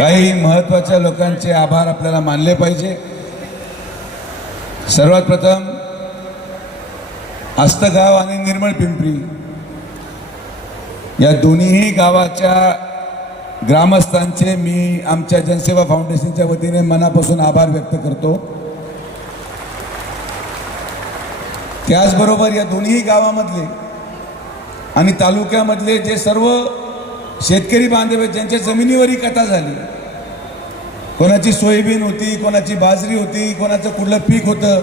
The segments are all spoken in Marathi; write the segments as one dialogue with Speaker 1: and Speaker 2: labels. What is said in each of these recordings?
Speaker 1: काही महत्त्वाच्या लोकांचे आभार आपल्याला मानले पाहिजे. सर्वात प्रथम आस्तगाव आणि निर्मळ पिंपरी या दोन्हीही गावाच्या ग्रामस्थांचे मी आमच्या जनसेवा फाउंडेशनच्या वतीने मनापासून आभार व्यक्त करतो. त्याचबरोबर या दोन्ही गावामधले आणि तालुक्यामधले जे सर्व शेतकरी बांधव ज्यांच्या जमिनीवरही कथा झाली. कोणाची सोयाबीन होती कोणाची बाजरी होती कोणाचं कुठलं पीक होतं.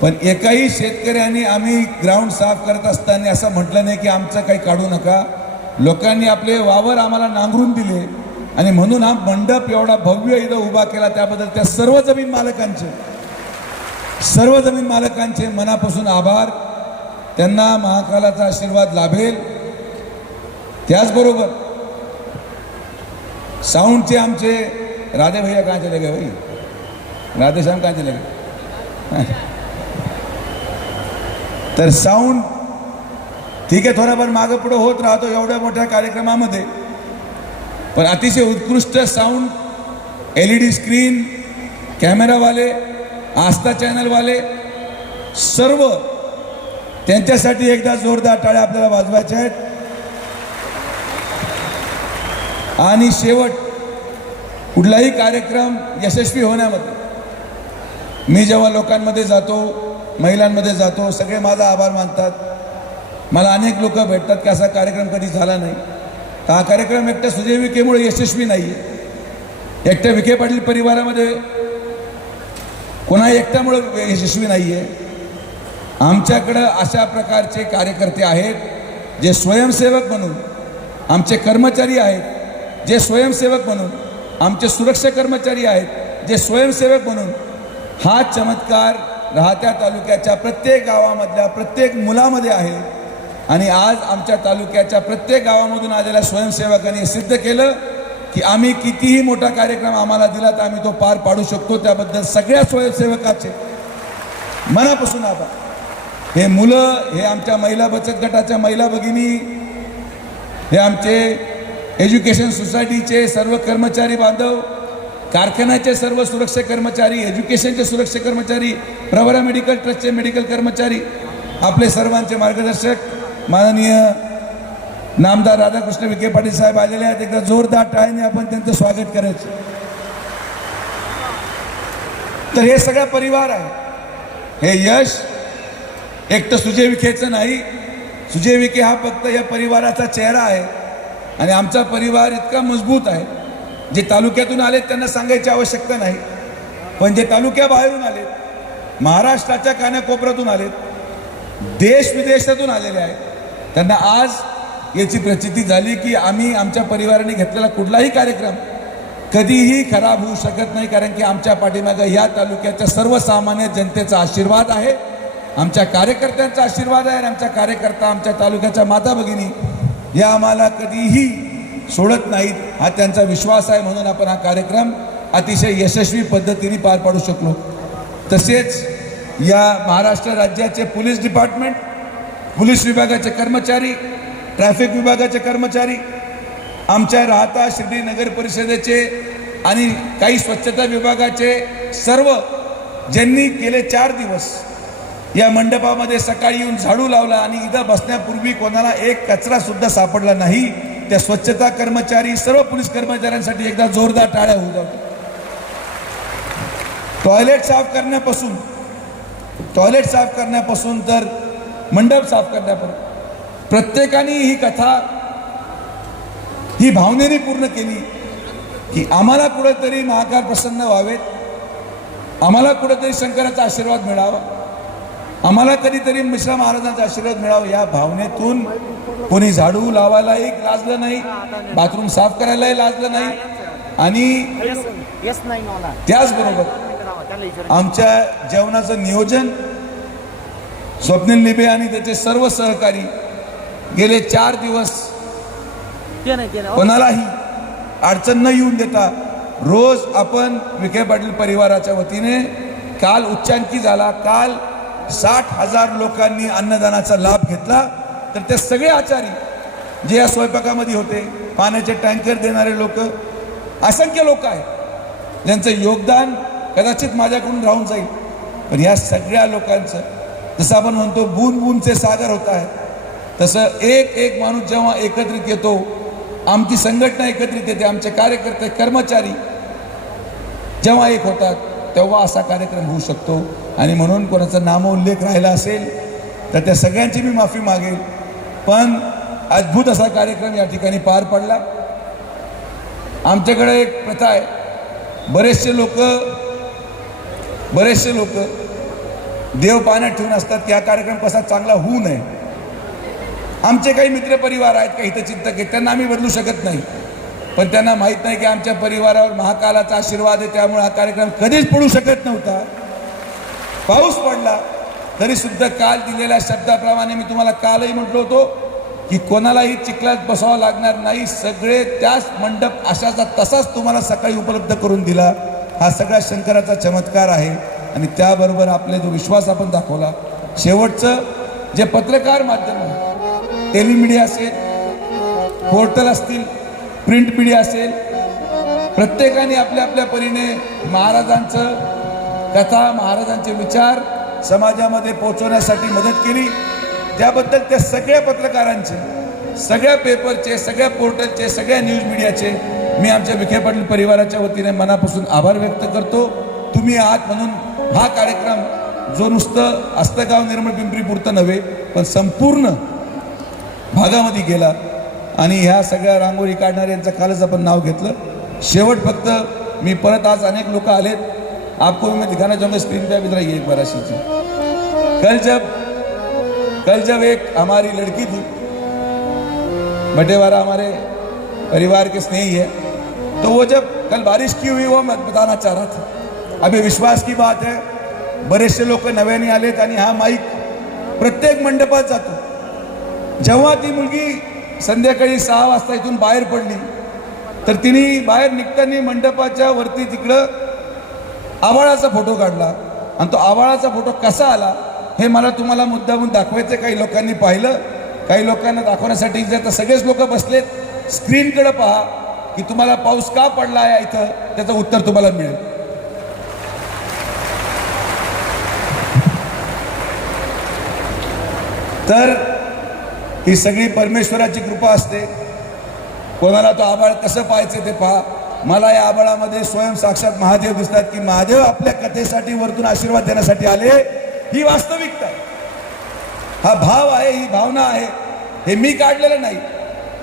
Speaker 1: पण एकाही शेतकऱ्याने आम्ही ग्राउंड साफ करत असताना असं म्हटलं नाही की आमचं काही काढू नका. लोकांनी आपले वावर आम्हाला नांगरून दिले आणि म्हणून हा मंडप एवढा भव्य इथं उभा केला. त्याबद्दल त्या सर्व जमीन मालकांचे सर्व जमीन मालकांचे मनापासून आभार. त्यांना महाकालाचा आशीर्वाद लाभेल. त्याचबरोबर साऊंडचे आमचे राधे भैया काय चले गए भाई. राधेश्याम काय चले गए तर साऊंड ठीक आहे थोडाफार मागं पुढं होत राहतो एवढ्या मोठ्या कार्यक्रमामध्ये. पण अतिशय उत्कृष्ट sound L E D screen कॅमेरावाले Aastha चॅनलवाले सर्व त्यांच्यासाठी एकदा जोरदार टाळ्या आपल्याला वाजवायच्या आहेत. आणि शेवट कुठलाही कार्यक्रम यशस्वी होण्यामध्ये मी जेव्हा लोकांमध्ये जातो महिलांमध्ये जातो सगळे माझा आभार मानतात. मला अनेक लोक भेटतात की असा कार्यक्रम कधी झाला नाही. तर हा कार्यक्रम एकट्या सुजय यशस्वी नाही आहे एकट्या विखे पाटील परिवारामध्ये कोणा एकट्यामुळे यशस्वी नाही आहे आमच्याकडं अशा प्रकारचे कार्यकर्ते आहेत जे स्वयंसेवक म्हणून आमचे कर्मचारी आहेत जे स्वयंसेवक म्हणून आमचे सुरक्षा कर्मचारी आहेत जे स्वयंसेवक म्हणून हा चमत्कार राहत्या तालुक्याच्या प्रत्येक गावामधल्या प्रत्येक मुलामध्ये आहे. आणि आज आमच्या तालुक्याच्या प्रत्येक गावामधून आलेल्या स्वयंसेवकांनी सिद्ध केलं की आम्ही कितीही मोठा कार्यक्रम आम्हाला दिला तर आम्ही तो पार पाडू शकतो. त्याबद्दल सगळ्या स्वयंसेवकाचे मनापासून आभार. हे मुलं हे आमच्या महिला बचत गटाच्या महिला भगिनी हे आमचे एज्युकेशन सोसायटीचे सर्व कर्मचारी बांधव कारखान्याचे सर्व सुरक्षा कर्मचारी एज्युकेशनचे सुरक्षा कर्मचारी प्रवरा मेडिकल ट्रस्टचे मेडिकल कर्मचारी आपले सर्वांचे मार्गदर्शक माननीय नामदार राधाकृष्ण विखे पाटील साहेब आलेले आहेत. एकदा जोरदार टाळ्याने आपण त्यांचं स्वागत करायचं. तर हे सगळा परिवार आहे. हे यश एक तर सुजय विखेचं नाही. सुजय विखे हा फक्त या परिवाराचा चेहरा आहे. आणि आमचा परिवार इतका मजबूत आहे. जे तालुक्यातून आले त्यांना सांगायची आवश्यकता नाही. पण जे तालुक्याबाहेरून आलेत महाराष्ट्राच्या कानाकोपऱ्यातून आलेत देश विदेशातून आलेले आहेत त्यांना आज याची प्रचिती झाली की आम्ही आमच्या परिवाराने घेतलेला कुठलाही कार्यक्रम कधीही खराब होऊ शकत नाही कारण की आमच्या पाठीमागं या तालुक्याच्या सर्वसामान्य जनतेचा आशीर्वाद आहे. आमच्या कार्यकर्त्यांचा आशीर्वाद आहे आणि आमच्या कार्यकर्ता आमच्या तालुक्याच्या माता भगिनी या आम्हाला कधीही सोडत नाहीत हा त्यांचा विश्वास आहे म्हणून आपण हा कार्यक्रम अतिशय यशस्वी पद्धतीने पार पाडू शकलो. तसेच या महाराष्ट्र राज्याचे पोलीस डिपार्टमेंट पोलीस विभागाचे कर्मचारी ट्रॅफिक विभागाचे कर्मचारी आमच्या राहता शिर्डी नगर परिषदेचे आणि काही स्वच्छता विभागाचे सर्व ज्यांनी गेले चार दिवस या मंडपामध्ये सकाळी येऊन झाडू लावला आणि इथं बसण्यापूर्वी कोणाला एक कचरा सुद्धा सापडला नाही. त्या स्वच्छता कर्मचारी सर्व पोलीस कर्मचाऱ्यांसाठी एकदा जोरदार टाळ्या होऊ जातो टॉयलेट साफ करण्यापासून टॉयलेट साफ करण्यापासून तर मंडप साफ करण्यापर्यंत. प्रत्येकाने ही कथा ही भावनेने पूर्ण केली की आम्हाला कुठेतरी महाकार प्रसन्न व्हावेत. आम्हाला कुठेतरी शंकराचा आशीर्वाद मिळावा. आम्हाला कधीतरी मिश्रा महाराजांचा आशीर्वाद मिळावा या भावनेतून कोणी झाडू लावायलाही लाजलं नाही बाथरूम साफ करायलाही लाजलं नाही आणि
Speaker 2: येस नाही मला
Speaker 1: त्याचबरोबर आमच्या जेवणाचं नियोजन स्वप्नील लिबे आणि त्याचे सर्व सहकारी गेले चार दिवस कोणालाही अडचण न येऊन देता रोज आपण विखे पाटील परिवाराच्या वतीने काल उच्चांकी झाला काल साठ हजार लोकांनी अन्नदानाचा लाभ घेतला तर ते सगळे आचारी जे या स्वयंपाकामध्ये होते पाण्याचे टँकर देणारे लोक असंख्य लोक आहेत. ज्यांचं योगदान कदाचित माझ्याकडून राहून जाईल. पण या सगळ्या लोकांचं जसं आपण म्हणतो बून बूनचे सागर होत आहे. तसं एक एक माणूस जेव्हा एकत्रित येतो आमची संघटना एकत्रित येते आमचे कार्यकर्ते कर्मचारी जेव्हा एक होतात तेव्हा असा कार्यक्रम होऊ शकतो. आणि म्हणून कोणाचा नामोल्लेख राहिला असेल तर त्या सगळ्यांची मी माफी मागेल. पण अद्भुत असा कार्यक्रम या ठिकाणी पार पडला. आमच्याकडे एक प्रथा आहे. बरेचसे लोक बरेचसे लोक देव पाण्यात ठेवून असतात की हा कार्यक्रम कसा चांगला होऊ नये. आमचे काही मित्रपरिवार आहेत काही हितचिंतक आहेत त्यांना आम्ही बदलू शकत नाही. पण त्यांना माहीत नाही की आमच्या परिवारावर महाकालाचा आशीर्वाद आहे त्यामुळे हा कार्यक्रम कधीच पडू शकत नव्हता. पाऊस पडला तरी सुद्धा काल दिलेल्या शब्दाप्रमाणे मी तुम्हाला कालही म्हटलो होतो की कोणालाही चिखलात बसावं लागणार नाही. सगळे त्याच मंडप अशाचा तसाच तुम्हाला सकाळी उपलब्ध करून दिला. हा सगळा शंकराचा चमत्कार आहे आणि त्याबरोबर आपले जो विश्वास आपण दाखवला शेवटचं जे पत्रकार माध्यम आहे टेलिमीडिया असेल पोर्टल असतील प्रिंट मीडिया असेल प्रत्येकाने आपल्या आपल्या परीने महाराजांचं कथा महाराजांचे विचार समाजामध्ये पोहोचवण्यासाठी मदत केली. त्याबद्दल त्या सगळ्या पत्रकारांचे सगळ्या पेपरचे सगळ्या पोर्टलचे सगळ्या न्यूज मीडियाचे मी आमच्या विखे पाटील परिवाराच्या वतीने मनापासून आभार व्यक्त करतो. तुम्ही आहात म्हणून हा कार्यक्रम जो नुसतं अस्तगाव निर्मळ पिंपरी पुरतं नव्हे पण संपूर्ण भागामध्ये गेला आणि ह्या सगळ्या रांगोळी काढणाऱ्यांचं कालच आपण नाव घेतलं. शेवट फक्त मी परत आज अनेक लोक आलेत. आपको भी मैं दिखाना चाहूँगा स्क्रीन पे भी रही एक बार आशीष जी। कल जब कल जब एक हमारी लड़की थी बटेवारा हमारे परिवार के स्नेही है तो वो जब कल बारिश की हुई वो मैं बताना चाह रहा था। अभी विश्वास की बात है बरेचसे लोक नव्याने आलेत आणि हा माईक प्रत्येक मंडपात जातो। जेव्हा ती मुलगी संध्याकाळी सहा वाजता इथून बाहेर पडली तर तिने बाहेर निघताना मंडपाच्या वरती तिकडं आवाळाचा फोटो काढला आणि तो आवाळाचा फोटो कसा आला हे मला तुम्हाला मुद्दामून दाखवायचं काही लोकांनी पाहिलं काही लोकांना दाखवण्यासाठी जर तर सगळेच लोक बसलेत. स्क्रीनकडे पहा की तुम्हाला पाऊस का पडला आहे इथं? त्याचं उत्तर तुम्हाला मिळेल. तर ही सगळी परमेश्वराची कृपा असते. कोणाला तो आबाळ कसं पाहायचं ते पहा. मला या आबाळामध्ये स्वयं साक्षात महादेव दिसतात की महादेव आपल्या कथेसाठी वरतून आशीर्वाद देण्यासाठी आले. ही वास्तविकता हा भाव आहे ही भावना आहे. हे मी काढलेलं नाही.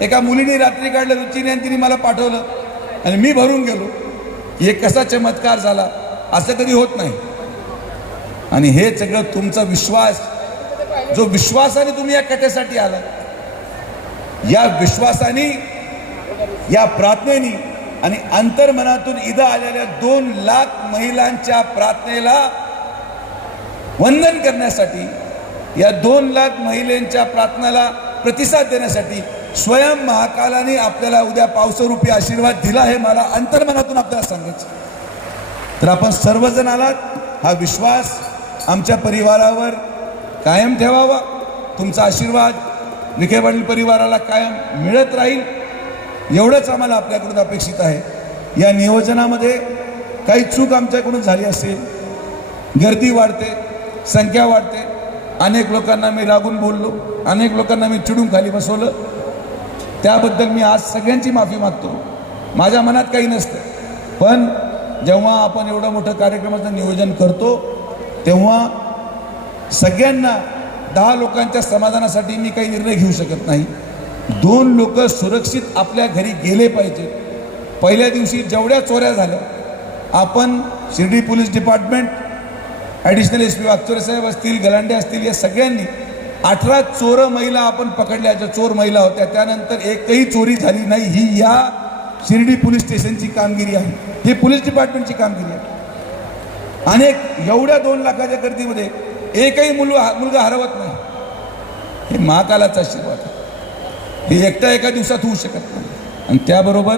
Speaker 1: एका मुलीने रात्री काढलं रुचीने आणि तिने मला पाठवलं. आणि मी भरून गेलो. हे कसा चमत्कार झाला? असं कधी होत नाही. आणि हे सगळं तुमचा विश्वास. जो विश्वासाने तुम्ही या कथेसाठी आला या विश्वासाने या प्रार्थनेनी आणि अंतर्मनातून इथं आलेल्या दोन लाख महिलांच्या प्रार्थनेला वंदन करण्यासाठी या दोन लाख महिलांच्या प्रार्थनेला प्रतिसाद देण्यासाठी स्वयं महाकालाने आपल्याला उद्या पावसरूपी आशीर्वाद दिला हे मला अंतर्मनातून आपल्याला सांगायचं तर आपण सर्वजण आलात हा विश्वास आमच्या परिवारावर कायम ठेवावा. तुमचा आशीर्वाद विखे पाटील परिवाराला कायम मिळत राहील. एवढंच आम्हाला आपल्याकडून अपेक्षित आहे. या नियोजनामध्ये काही चूक आमच्याकडून झाली असेल. गर्दी वाढते संख्या वाढते. अनेक लोकांना मी रागून बोललो अनेक लोकांना मी चिडून खाली बसवलं. त्याबद्दल मी आज सगळ्यांची माफी मागतो. माझ्या मनात काही नसतं. पण जेव्हा आपण एवढं मोठं कार्यक्रमाचं नियोजन करतो तेव्हा सगळ्यांना दहा लोकांच्या समाधानासाठी मी काही निर्णय घेऊ शकत नाही. दोन लोक सुरक्षित आपल्या घरी गेले पाहिजेत. पहिल्या दिवशी जेवढ्या चोऱ्या झाल्या आपण Shirdi police department additional S P Wagchore साहेब असतील गलांडे असतील या सगळ्यांनी अठरा चोर महिला आपण पकडल्या ज्या चोर महिला होत्या त्यानंतर एकही चोरी झाली नाही ही या शिर्डी पोलीस स्टेशनची कामगिरी आहे. ही पोलीस डिपार्टमेंटची कामगिरी आहे. अनेक एवढ्या दोन लाखाच्या गर्दीमध्ये एकही मुलगा मुलगा हरवत नाही. हे महाकालाचा आशीर्वाद आहे. हे एकटा एका दिवसात होऊ शकत नाही. आणि त्याबरोबर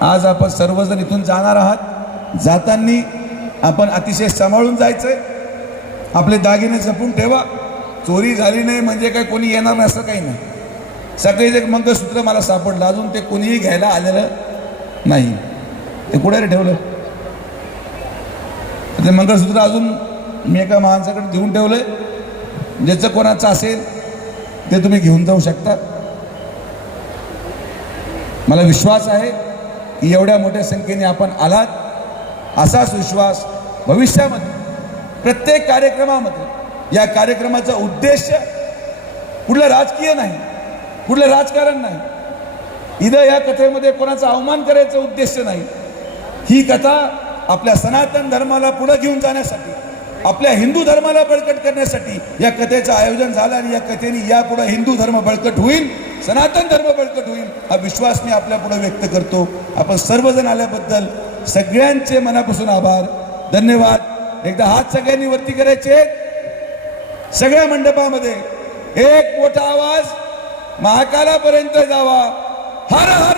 Speaker 1: आज आपण सर्वजण इथून जाणार आहात. जाताना आपण अतिशय सांभाळून जायचंय. आपले दागिने जपून ठेवा. चोरी झाली नाही म्हणजे काय कोणी येणार नाही असं काही नाही. सकाळीच एक मंगळसूत्र मला सापडलं. अजून ते कोणीही घ्यायला आलेलं नाही. ते कुठे रे ठेवलं? ते मंगळसूत्र अजून मी एका माणसाकडे देऊन ठेवलंय. ज्याचं कोणाचं असेल ते तुम्ही घेऊन जाऊ शकता. मला विश्वास आहे की एवढ्या मोठ्या संख्येने आपण आलात. असाच विश्वास भविष्यामध्ये प्रत्येक कार्यक्रमामध्ये या कार्यक्रमाचा उद्देश कुठलं राजकीय नाही कुठलं राजकारण नाही इथं या कथेमध्ये कोणाचा अवमान करायचा उद्देश नाही. ही कथा आपल्या सनातन धर्माला पुढे घेऊन जाण्यासाठी आपल्या हिंदू धर्माला बळकट करण्यासाठी या कथेचं आयोजन झालं आणि या कथेने यापुढे हिंदू धर्म बळकट होईल. सनातन धर्म बळकट होईल हा विश्वास मी आपल्या पुढे व्यक्त करतो. आपण सर्वजण आल्याबद्दल सगळ्यांचे मनापासून आभार. धन्यवाद. एकदा हात सगळ्यांनी वरती करायचे. सगळ्या मंडपामध्ये एक मोठा आवाज महाकालापर्यंत जावा. हर हर.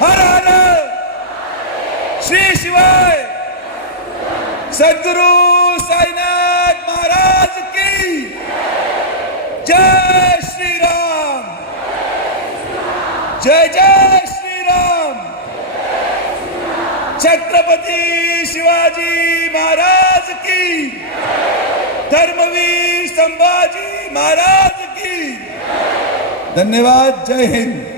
Speaker 1: हर हर. श्री शिवाय. सद्गुरू साईनाथ महाराज की जय श्री राम जय जय श्रीराम। छत्रपती शिवाजी महाराज की। धर्मवीर संभाजी महाराज की। धन्यवाद जय हिंद।